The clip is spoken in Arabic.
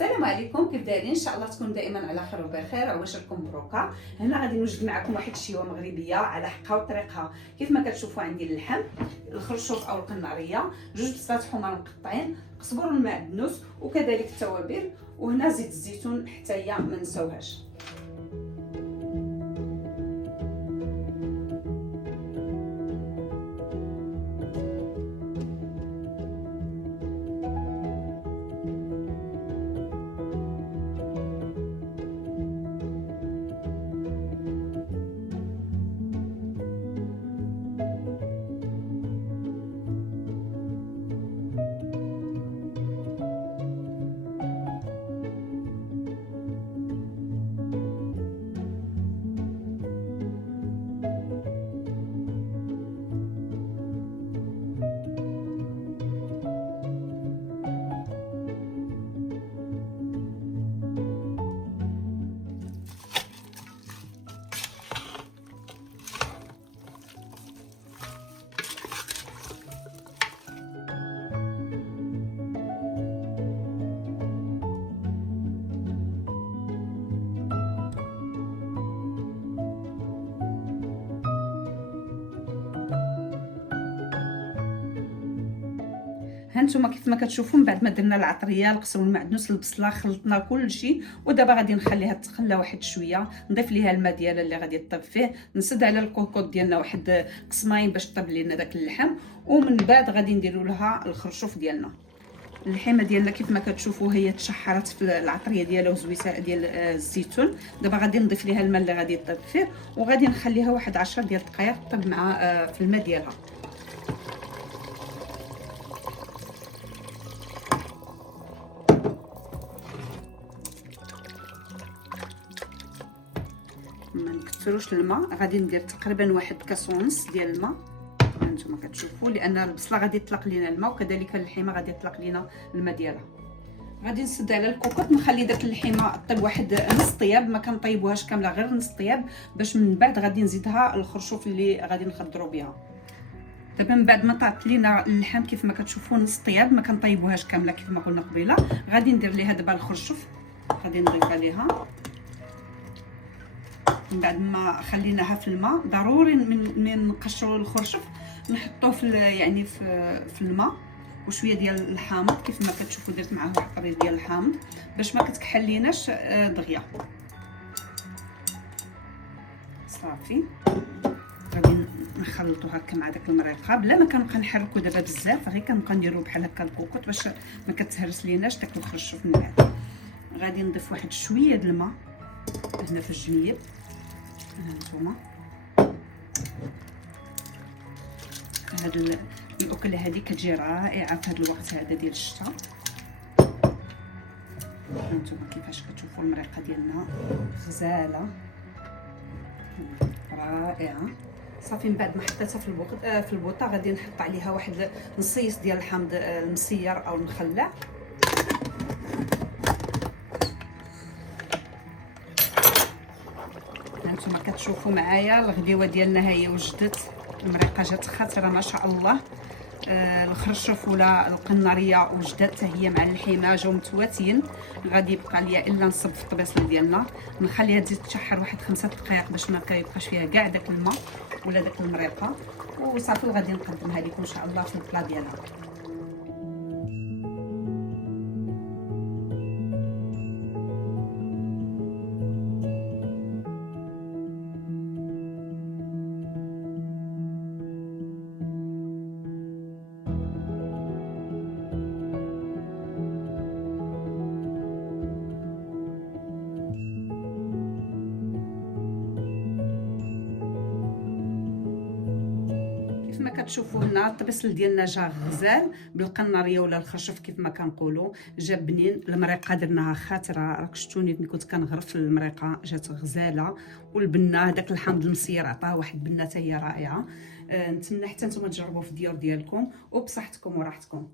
السلام عليكم، كيف دايرين؟ ان شاء الله تكونوا دائما على خير وبخير. عواشركم مبروكه. هنا غادي نوجد معكم واحد الشيوه مغربيه على حقها وطريقها. كيف ما كتشوفوا عندي اللحم، الخرشوف او القناريه، جوج بصلات حمر مقطعين، قزبر المعدنوس وكذلك التوابل، وهنا زيت الزيتون حتى هي ما نساوهاش. هانتوما كيف ما كتشوفوا من بعد ما درنا العطريه، القزبر والمعدنوس، البصله، خلطنا كلشي، ودابا غادي نخليها تخلى واحد شويه. نضيف ليها الماء ديالها اللي غادي طيب فيه، نسد على الكوكوط ديالنا واحد قسماين باش طيب لينا داك اللحم، ومن بعد غادي نديروا لها الخرشوف ديالنا. اللحمه ديالنا كيف ما كتشوفوا هي تشحرات في العطريه ديالها وزويسه ديال الزيتون. دابا غادي نضيف ليها الماء اللي غادي طيب فيه، وغادي نخليها واحد 10 ديال الدقائق طيب مع في الماء ديالها. ما نكثروش الماء، غادي ندير تقريبا واحد كاس ونص ديال الماء. هانتوما كتشوفوا لان البصله غادي تطلق لينا الماء، وكذلك اللحمه غادي تطلق لينا الماء ديالها. غادي نسد على الكوكوط، نخلي داك اللحمه طيب واحد نص طياب، ما كنطيبوهاش كامله، غير نص طياب، باش من بعد غادي نزيدها الخرشوف اللي غادي نخضروا بها. دابا من بعد ما طاط لينا اللحم كيف ما كتشوفوا نص طياب، ما كنطيبوهاش كامله كيف ما قلنا قبيله. غادي ندير ليها دابا الخرشوف، غادي نضيف عليها من بعد ما خليناها في الماء. ضروري من نقشروا الخرشف نحطوه في يعني في الماء، وشويه ديال الحامض كيف ما كتشوفوا درت معاه واحد القريش ديال الحامض باش ما كتكحليناش دغيا. صافي غادي نخلطو هكا مع داك المريقه بلا ما كنبقى نحركو دابا بزاف، غير كنبقى نديرو بحال هكا الكوكوط باش ما كتهرس ليناش داك الخرشف. من بعد غادي نضيف واحد شويه د الماء هنا في الجنيب. هانتوما هاد الاكله هذه كتجي رائعه في هذا الوقت هذا ديال الشتاء. هانتوما كيفاش كتشوفوا المريقه ديالنا غزاله رائعه. صافي من بعد ما حطيتها في البوطه غادي نحط عليها واحد نصيص ديال الحامض المسير او المخلع. هانتوما كتشوفوا معايا الغديوه ديالنا هي وجدت، المريقه جات خطيره ما شاء الله. الخرشوف ولا القناريه وجدت هي مع اللحمه جاو متواتيين. غادي يبقى ليا الا نصب في الطبيصل ديالنا، نخليها تزيد تشحر واحد 5 دقائق باش ما كيبقاش فيها كاع داك الماء ولا داك المريقه، وصافي غادي نقدمها لكم ان شاء الله في البلا ديالها. كما كتشوفوا هنا الطبيصل ديالنا جا غزال بالقناريه ولا الخرشف كيف ما كنقولوا، جا بنين. المريقه درناها خاطره، راك شفتوني ملي كنت كنغرف المريقه جات غزاله، والبنه داك الحامض المسير عطاه واحد بنه حتى هي رائعه. نتمنى حتى نتوما تجربوا في الديور ديالكم وبصحتكم وراحتكم.